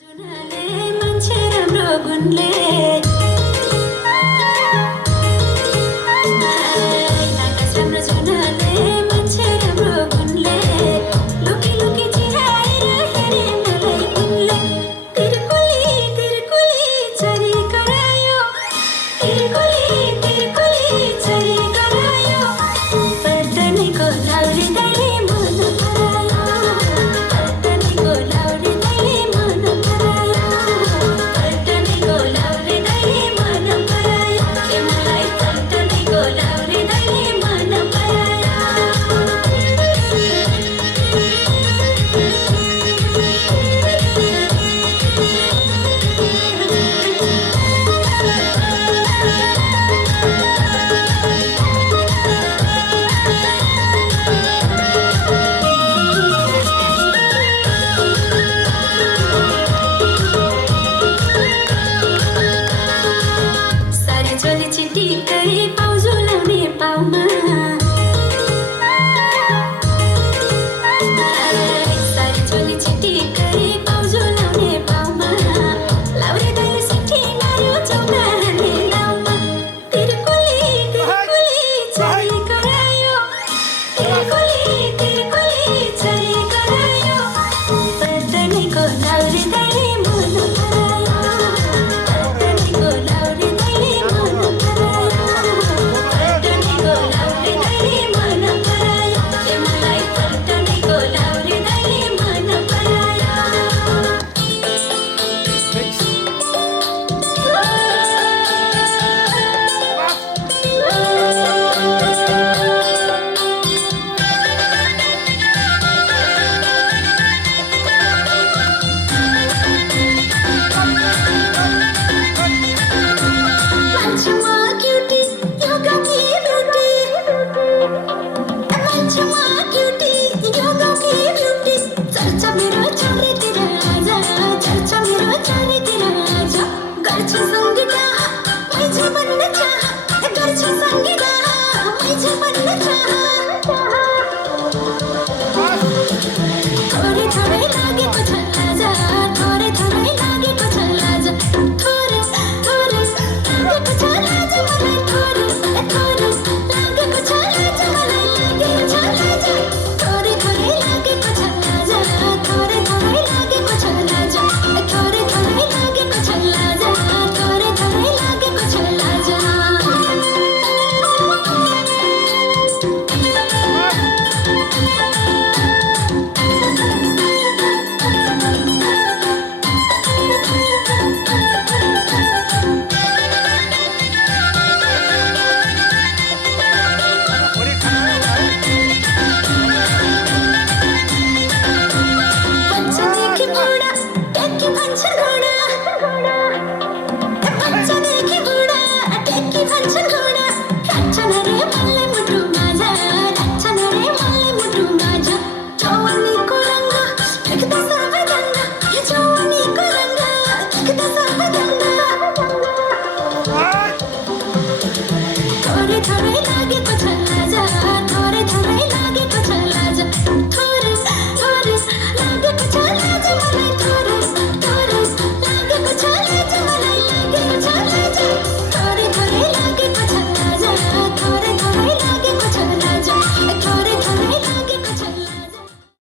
जुनाले मान्छे राम्रो गुणले आकाश राम्रो जुनाले मान्छे राम्रो गुणले लुकी लुकी चिहाएर हेरे मलाई उनले तिरकुली तिरकुली चरी करायो तिरकुली चरी करायो पर्दनीको लाउरी दाइले मन परायो पर्दनीको लाउरी दाइले मन परायो पर्दनीको लाउरी दाइले मन परायो के मलाई पर्दनीको लाउरी दाइले मन परायो सारी चोली चिटिक्कै पाउजु लाउने पाउमा सारी चोली चिटिक्कै पाउजु लाउने पाउमा लाउरे दाइले सिठी मार्यो चौका हान्ने लाउमा तिरकुली चरी करायो तिरकुली चरी करायो पर्दनीको लाउरे